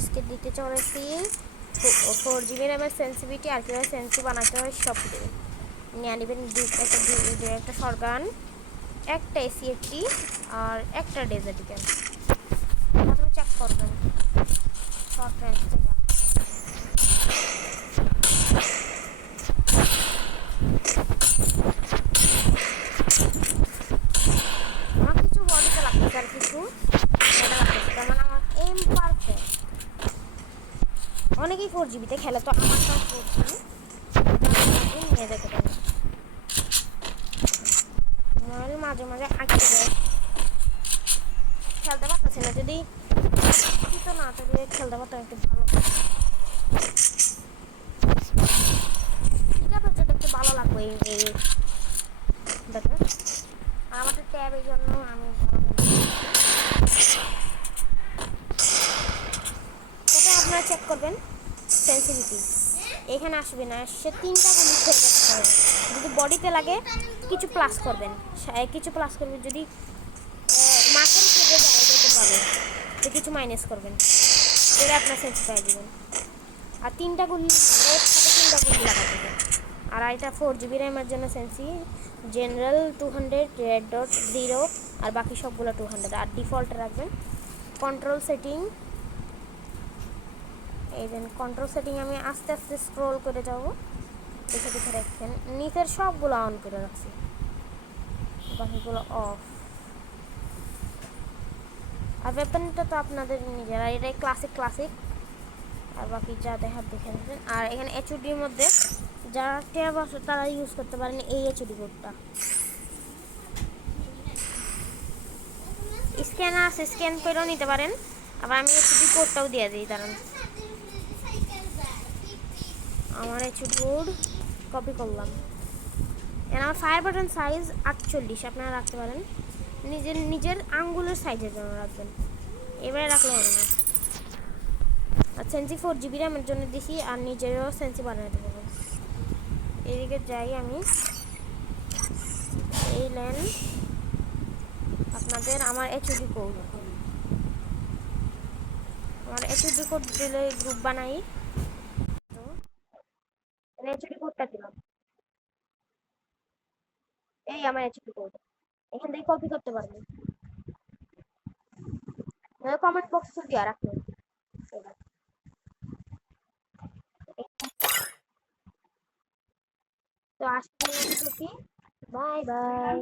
আজকে দিতে চলেছি 4GB র্যামের সেন্সিভিটি আর কীভাবে সেন্সি বানাতে হয় সব দেবে। নিয়ে নেবেন একটা শটগান, একটা এসিএফটি আর একটা ডেজার্টিক্যাল। প্রথমে চেক করবেন শর্ট রেঞ্জ থেকে। আমার কিছু বডিতে লাগতেছে আর কিছু লাগতেছে, তেমন আমার এম পারফেক্ট। অনেকেই 4GBতে খেলে, তো আমারটাও 4GB নিয়ে যেতে পারে। মোবাইল মাঝে মাঝে আটকে যায়, খেলতে পারতেছি না। যদি তো না তবে খেলতে পারতাম একটু ভালো। ঠিক আছে, একটু ভালো লাগবে এই দেখে। আর আমাদের ট্যাব এই জন্য আমি প্রথমে আপনারা চেক করবেন সেন্সিটিভিটি। এখানে আসবে না, সে 3টা গুলি ছেড়ে দেখতে হবে। যদি বডিতে লাগে কিছু প্লাস করবেন, যদি মাথার উপরে যায় যেতে পারে তো কিছু মাইনাস করবেন, এবার আপনার সেন্সি পাই দেবেন। আর 3টা গুলি এর সাথে 3টা গুলি লাগাতে হবে। আর এটা 4GB র্যামের জন্য সেন্সি জেনারেল 200, রেড ডট 0 আর বাকি সবগুলো 200। আর ডিফল্ট রাখবেন। কন্ট্রোল সেটিং, এই দেন কন্ট্রোল সেটিং আমি আস্তে আস্তে স্ক্রোল করে যাব, দেখে রাখবেন। নিচের সবগুলো অন করে রাখছি, বাকিগুলো অফ। আর ওয়েপনটা তো আপনাদের নিজেরা, এটাই ক্লাসিক। আর বাকি যা দেখার দেখে নেবেন। আর এখানে এইচডির মধ্যে যারা ট্যাব আছে তারা ইউজ করতে পারেন এই এইচডি কোডটা। স্ক্যানার আছে, স্ক্যান করেও নিতে পারেন। আবার আমি এইচডি কোডটাও দিয়ে দিই, দাঁড়ান। আমার এইচডি কোড কপি করলাম। এর আমার ফায়ার বাটন সাইজ 48, আপনারা রাখতে পারেন নিজের আঙ্গুলের সাইজের জন্য রাখবেন, এবারে রাখলে হবে না। আর সেন্সি 4GB র্যামের জন্য দিছি, আর নিজেরও সেন্সি বানাতে পারবো। এদিকে যাই আমি, এই লেন আপনাদের আমার এইচডি কোড দিলে গ্রুপ বানাই। তো এইচডি কোডটা দিলাম, এই আমার এইচডি কোড এখান থেকে কপি করতে পারবেন, কমেন্ট বক্সে দিয়ে রাখবেন। তো আজকে বাই বাই।